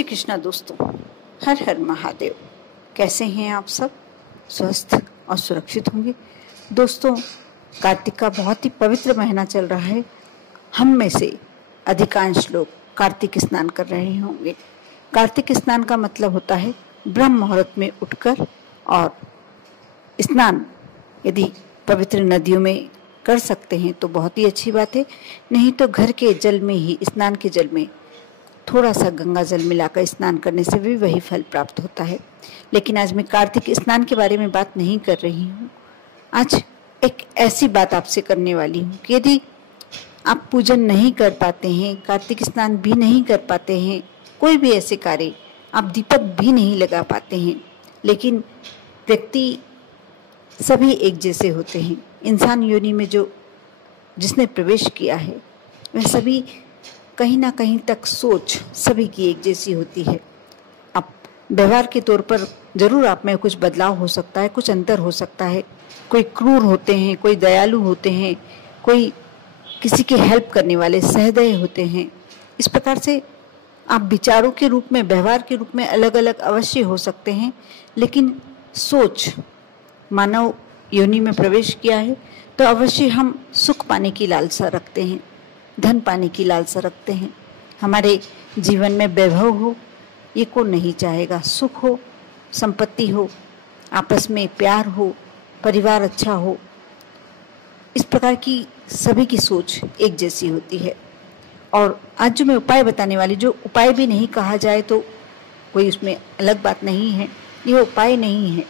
श्री कृष्णा दोस्तों, हर हर महादेव। कैसे हैं आप सब? स्वस्थ और सुरक्षित होंगे। दोस्तों, कार्तिक का बहुत ही पवित्र महीना चल रहा है। हम में से अधिकांश लोग कार्तिक स्नान कर रहे होंगे। कार्तिक स्नान का मतलब होता है ब्रह्म मुहूर्त में उठकर और स्नान। यदि पवित्र नदियों में कर सकते हैं तो बहुत ही अच्छी बात है, नहीं तो घर के जल में ही, स्नान के जल में थोड़ा सा गंगा जल मिलाकर स्नान करने से भी वही फल प्राप्त होता है। लेकिन आज मैं कार्तिक स्नान के बारे में बात नहीं कर रही हूँ। आज एक ऐसी बात आपसे करने वाली हूँ कि यदि आप पूजन नहीं कर पाते हैं, कार्तिक स्नान भी नहीं कर पाते हैं, कोई भी ऐसे कार्य, आप दीपक भी नहीं लगा पाते हैं, लेकिन व्यक्ति सभी एक जैसे होते हैं। इंसान योनि में जिसने प्रवेश किया है वह सभी कहीं ना कहीं तक सोच सभी की एक जैसी होती है। अब व्यवहार के तौर पर जरूर आप में कुछ बदलाव हो सकता है, कुछ अंतर हो सकता है। कोई क्रूर होते हैं, कोई दयालु होते हैं, कोई किसी की हेल्प करने वाले सहृदय होते हैं। इस प्रकार से आप विचारों के रूप में, व्यवहार के रूप में अलग अलग अवश्य हो सकते हैं, लेकिन सोच, मानव योनि में प्रवेश किया है तो अवश्य हम सुख पाने की लालसा रखते हैं, धन पाने की लालसा रखते हैं। हमारे जीवन में वैभव हो, ये कौन नहीं चाहेगा। सुख हो, संपत्ति हो, आपस में प्यार हो, परिवार अच्छा हो। इस प्रकार की सभी की सोच एक जैसी होती है। और आज जो मैं उपाय बताने वाली, जो उपाय भी नहीं कहा जाए तो कोई उसमें अलग बात नहीं है, यह उपाय नहीं है,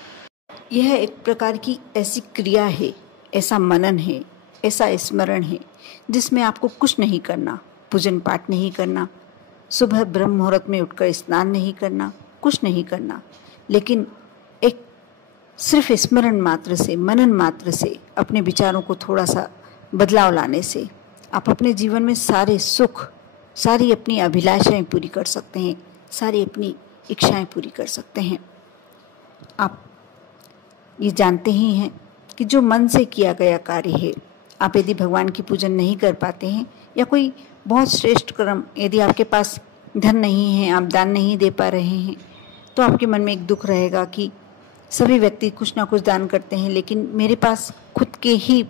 यह एक प्रकार की ऐसी क्रिया है, ऐसा मनन है, ऐसा स्मरण है जिसमें आपको कुछ नहीं करना, पूजन पाठ नहीं करना, सुबह ब्रह्म मुहूर्त में उठकर स्नान नहीं करना, कुछ नहीं करना, लेकिन एक सिर्फ स्मरण मात्र से, मनन मात्र से, अपने विचारों को थोड़ा सा बदलाव लाने से आप अपने जीवन में सारे सुख, सारी अपनी अभिलाषाएं पूरी कर सकते हैं, सारी अपनी इच्छाएं पूरी कर सकते हैं। आप ये जानते ही हैं कि जो मन से किया गया कार्य है, आप यदि भगवान की पूजन नहीं कर पाते हैं या कोई बहुत श्रेष्ठ कर्म, यदि आपके पास धन नहीं है, आप दान नहीं दे पा रहे हैं, तो आपके मन में एक दुख रहेगा कि सभी व्यक्ति कुछ ना कुछ दान करते हैं, लेकिन मेरे पास खुद के ही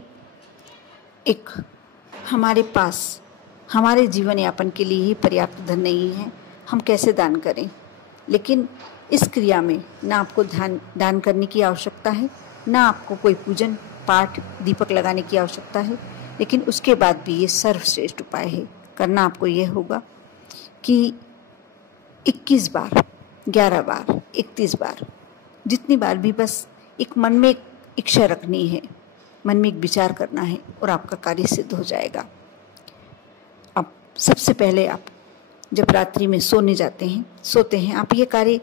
हमारे पास हमारे जीवन यापन के लिए ही पर्याप्त धन नहीं है, हम कैसे दान करें। लेकिन इस क्रिया में ना आपको दान करने की आवश्यकता है, ना आपको कोई पूजन पाठ, दीपक लगाने की आवश्यकता है, लेकिन उसके बाद भी ये सर्वश्रेष्ठ उपाय है। करना आपको यह होगा कि 21 बार, 11 बार, 31 बार, जितनी बार भी बस एक मन में एक इच्छा रखनी है, मन में एक विचार करना है और आपका कार्य सिद्ध हो जाएगा। अब सबसे पहले आप जब रात्रि में सोते हैं, आप ये कार्य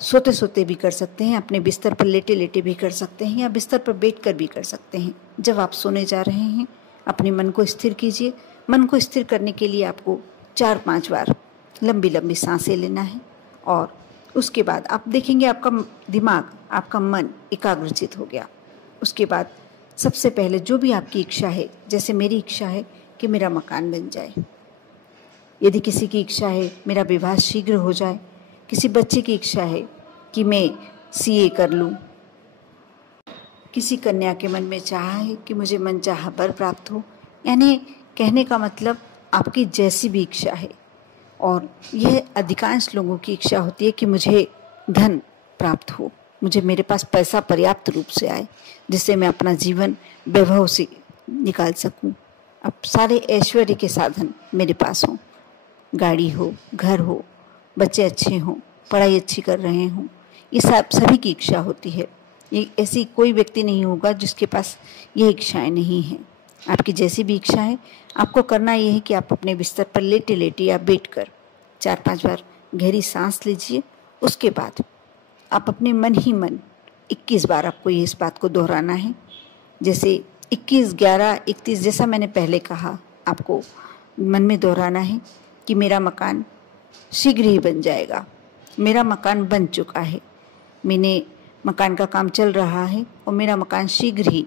सोते सोते भी कर सकते हैं, अपने बिस्तर पर लेटे लेटे भी कर सकते हैं, या बिस्तर पर बैठकर भी कर सकते हैं। जब आप सोने जा रहे हैं, अपने मन को स्थिर कीजिए। मन को स्थिर करने के लिए आपको 4-5 बार लंबी लंबी सांसें लेना है, और उसके बाद आप देखेंगे आपका दिमाग, आपका मन एकाग्रचित हो गया। उसके बाद सबसे पहले जो भी आपकी इच्छा है, जैसे मेरी इच्छा है कि मेरा मकान बन जाए, यदि किसी की इच्छा है मेरा विवाह शीघ्र हो जाए, किसी बच्चे की इच्छा है कि मैं सीए कर लूं, किसी कन्या के मन में चाह है कि मुझे मनचाहा वर प्राप्त हो, यानी कहने का मतलब आपकी जैसी भी इच्छा है, और यह अधिकांश लोगों की इच्छा होती है कि मुझे धन प्राप्त हो, मुझे मेरे पास पैसा पर्याप्त रूप से आए, जिससे मैं अपना जीवन वैभव से निकाल सकूं। अब सारे ऐश्वर्य के साधन मेरे पास हों, गाड़ी हो, घर हो, बच्चे अच्छे हों, पढ़ाई अच्छी कर रहे हों, ये सभी की इच्छा होती है। ये ऐसी कोई व्यक्ति नहीं होगा जिसके पास ये इच्छाएं नहीं हैं। आपकी जैसी भी इच्छा है, आपको करना ये है कि आप अपने बिस्तर पर लेटे लेटे या बैठकर 4-5 बार गहरी सांस लीजिए। उसके बाद आप अपने मन ही मन 21 बार आपको इस बात को दोहराना है, जैसे 21, 11, 31, जैसा मैंने पहले कहा, आपको मन में दोहराना है कि मेरा मकान शीघ्र ही बन जाएगा, मेरा मकान बन चुका है, मैंने मकान का काम चल रहा है और मेरा मकान शीघ्र ही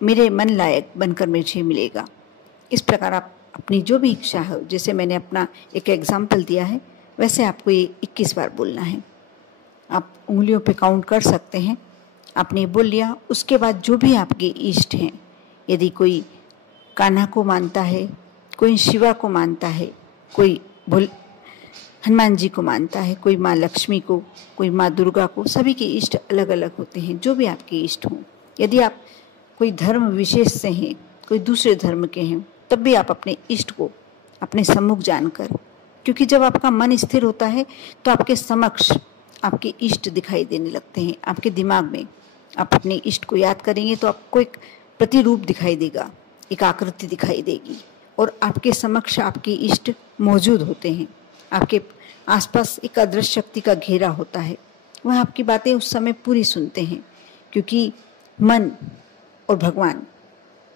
मेरे मन लायक बनकर मुझे मिलेगा। इस प्रकार आप अपनी जो भी इच्छा हो, जैसे मैंने अपना एक एग्जाम्पल दिया है, वैसे आपको ये 21 बार बोलना है। आप उंगलियों पे काउंट कर सकते हैं। आपने बोल लिया, उसके बाद जो भी आपके इष्ट हैं, यदि कोई कान्हा को मानता है, कोई शिवा को मानता है, कोई हनुमान जी को मानता है, कोई माँ लक्ष्मी को, कोई माँ दुर्गा को, सभी के इष्ट अलग अलग होते हैं। जो भी आपके इष्ट हों, यदि आप कोई धर्म विशेष से हैं, कोई दूसरे धर्म के हैं, तब भी आप अपने इष्ट को अपने सम्मुख जानकर, क्योंकि जब आपका मन स्थिर होता है तो आपके समक्ष आपके इष्ट दिखाई देने लगते हैं। आपके दिमाग में आप अपने इष्ट को याद करेंगे तो आपको एक प्रतिरूप दिखाई देगा, एक आकृति दिखाई देगी, और आपके समक्ष आपके इष्ट मौजूद होते हैं। आपके आसपास एक अदृश्य शक्ति का घेरा होता है, वह आपकी बातें उस समय पूरी सुनते हैं, क्योंकि मन और भगवान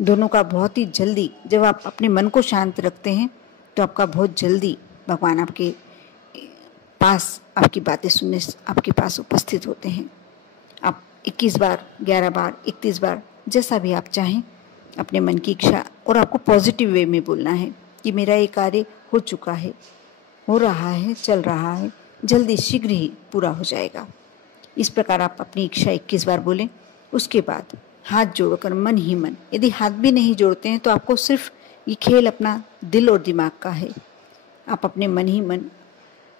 दोनों का बहुत ही जल्दी, जब आप अपने मन को शांत रखते हैं तो आपका बहुत जल्दी भगवान आपके पास आपकी बातें सुनने आपके पास उपस्थित होते हैं। आप 21 बार, 11 बार, 31 बार, जैसा भी आप चाहें अपने मन की इच्छा, और आपको पॉजिटिव वे में बोलना है कि मेरा ये कार्य हो चुका है, हो रहा है, चल रहा है, जल्दी शीघ्र ही पूरा हो जाएगा। इस प्रकार आप अपनी इच्छा 21 बार बोलें। उसके बाद हाथ जोड़कर मन ही मन, यदि हाथ भी नहीं जोड़ते हैं तो आपको सिर्फ ये खेल अपना दिल और दिमाग का है। आप अपने मन ही मन,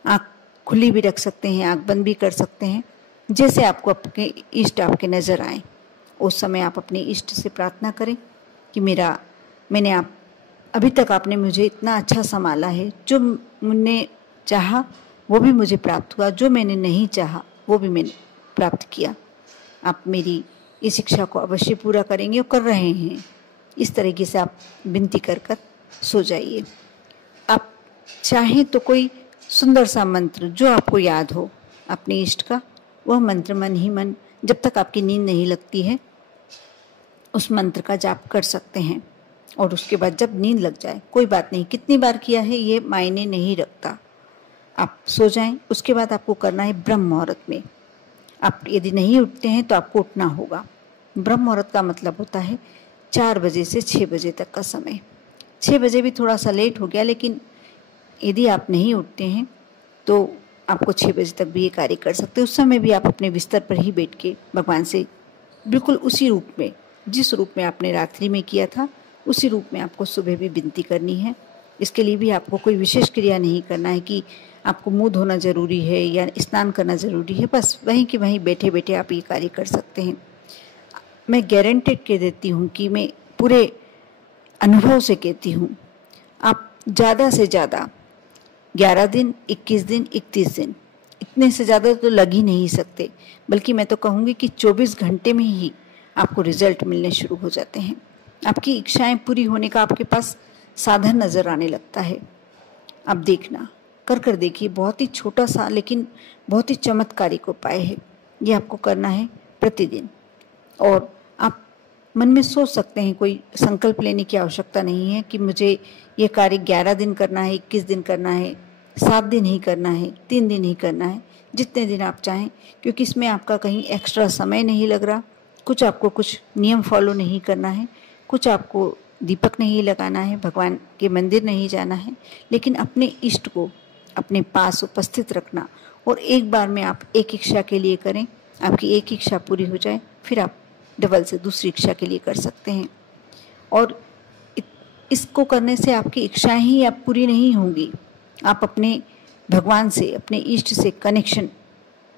आँख खुली भी रख सकते हैं, आँख बंद भी कर सकते हैं, जैसे आपको अपने इष्ट आपके नज़र आए उस समय आप अपने इष्ट से प्रार्थना करें कि मैंने आप अभी तक आपने मुझे इतना अच्छा संभाला है, जो मैंने चाहा वो भी मुझे प्राप्त हुआ, जो मैंने नहीं चाहा वो भी मैंने प्राप्त किया। आप मेरी इस इच्छा को अवश्य पूरा करेंगे और कर रहे हैं। इस तरीके से आप विनती कर कर सो जाइए। आप चाहें तो कोई सुंदर सा मंत्र जो आपको याद हो अपने इष्ट का, वह मंत्र मन ही मन, जब तक आपकी नींद नहीं लगती है, उस मंत्र का जाप कर सकते हैं। और उसके बाद जब नींद लग जाए, कोई बात नहीं, कितनी बार किया है ये मायने नहीं रखता, आप सो जाएं। उसके बाद आपको करना है ब्रह्म मुहूर्त में। आप यदि नहीं उठते हैं तो आपको उठना होगा। ब्रह्म मुहूर्त का मतलब होता है 4 बजे से 6 बजे तक का समय। 6 बजे भी थोड़ा सा लेट हो गया, लेकिन यदि आप नहीं उठते हैं तो आपको 6 बजे तक भी ये कार्य कर सकते हैं। उस समय भी आप अपने बिस्तर पर ही बैठ के भगवान से बिल्कुल उसी रूप में, जिस रूप में आपने रात्रि में किया था, उसी रूप में आपको सुबह भी विनती करनी है। इसके लिए भी आपको कोई विशेष क्रिया नहीं करना है कि आपको मुंह धोना जरूरी है या स्नान करना जरूरी है। बस वहीं के वहीं बैठे बैठे आप ये कार्य कर सकते हैं। मैं गारंटेड कह देती हूँ कि मैं पूरे अनुभव से कहती हूँ, आप ज़्यादा से ज़्यादा 11 दिन, 21 दिन, 31 दिन, इतने से ज़्यादा तो लग ही नहीं सकते, बल्कि मैं तो कहूँगी कि 24 घंटे में ही आपको रिजल्ट मिलने शुरू हो जाते हैं। आपकी इच्छाएं पूरी होने का आपके पास साधन नज़र आने लगता है। आप देखना, कर देखिए, बहुत ही छोटा सा लेकिन बहुत ही चमत्कारिक उपाय है। ये आपको करना है प्रतिदिन। और आप मन में सोच सकते हैं, कोई संकल्प लेने की आवश्यकता नहीं है कि मुझे ये कार्य 11 दिन करना है, 21 दिन करना है, 7 दिन ही करना है, 3 दिन ही करना है, जितने दिन आप चाहें, क्योंकि इसमें आपका कहीं एक्स्ट्रा समय नहीं लग रहा। कुछ नियम फॉलो नहीं करना है, कुछ आपको दीपक नहीं लगाना है, भगवान के मंदिर नहीं जाना है, लेकिन अपने इष्ट को अपने पास उपस्थित रखना। और एक बार में आप एक इच्छा के लिए करें, आपकी एक इच्छा पूरी हो जाए, फिर आप डबल से दूसरी इच्छा के लिए कर सकते हैं। और इसको करने से आपकी इच्छाएं ही आप पूरी नहीं होंगी, आप अपने भगवान से, अपने इष्ट से कनेक्शन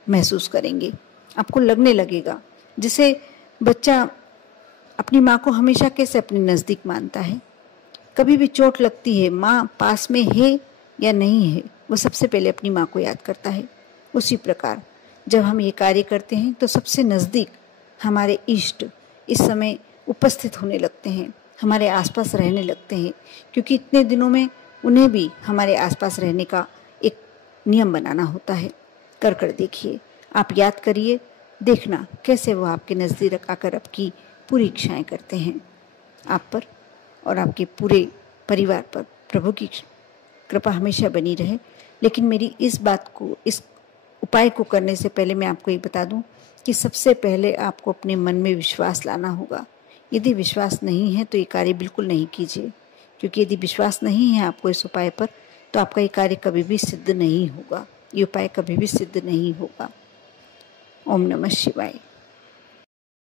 महसूस करेंगे। आपको लगने लगेगा, जिसे बच्चा अपनी माँ को हमेशा कैसे अपने नज़दीक मानता है, कभी भी चोट लगती है, माँ पास में है या नहीं है, वो सबसे पहले अपनी माँ को याद करता है। उसी प्रकार जब हम ये कार्य करते हैं तो सबसे नज़दीक हमारे इष्ट इस समय उपस्थित होने लगते हैं, हमारे आसपास रहने लगते हैं, क्योंकि इतने दिनों में उन्हें भी हमारे आसपास रहने का एक नियम बनाना होता है। कर देखिए, आप याद करिए, देखना कैसे वो आपके नज़दीक आकर आपकी पूरी इच्छाएं करते हैं। आप पर और आपके पूरे परिवार पर प्रभु की कृपा हमेशा बनी रहे। लेकिन मेरी इस बात को, इस उपाय को करने से पहले मैं आपको ये बता दूं कि सबसे पहले आपको अपने मन में विश्वास लाना होगा। यदि विश्वास नहीं है तो ये कार्य बिल्कुल नहीं कीजिए, क्योंकि यदि विश्वास नहीं है आपको इस उपाय पर, तो आपका ये कार्य कभी भी सिद्ध नहीं होगा, ये उपाय कभी भी सिद्ध नहीं होगा। ओम नमः शिवाय।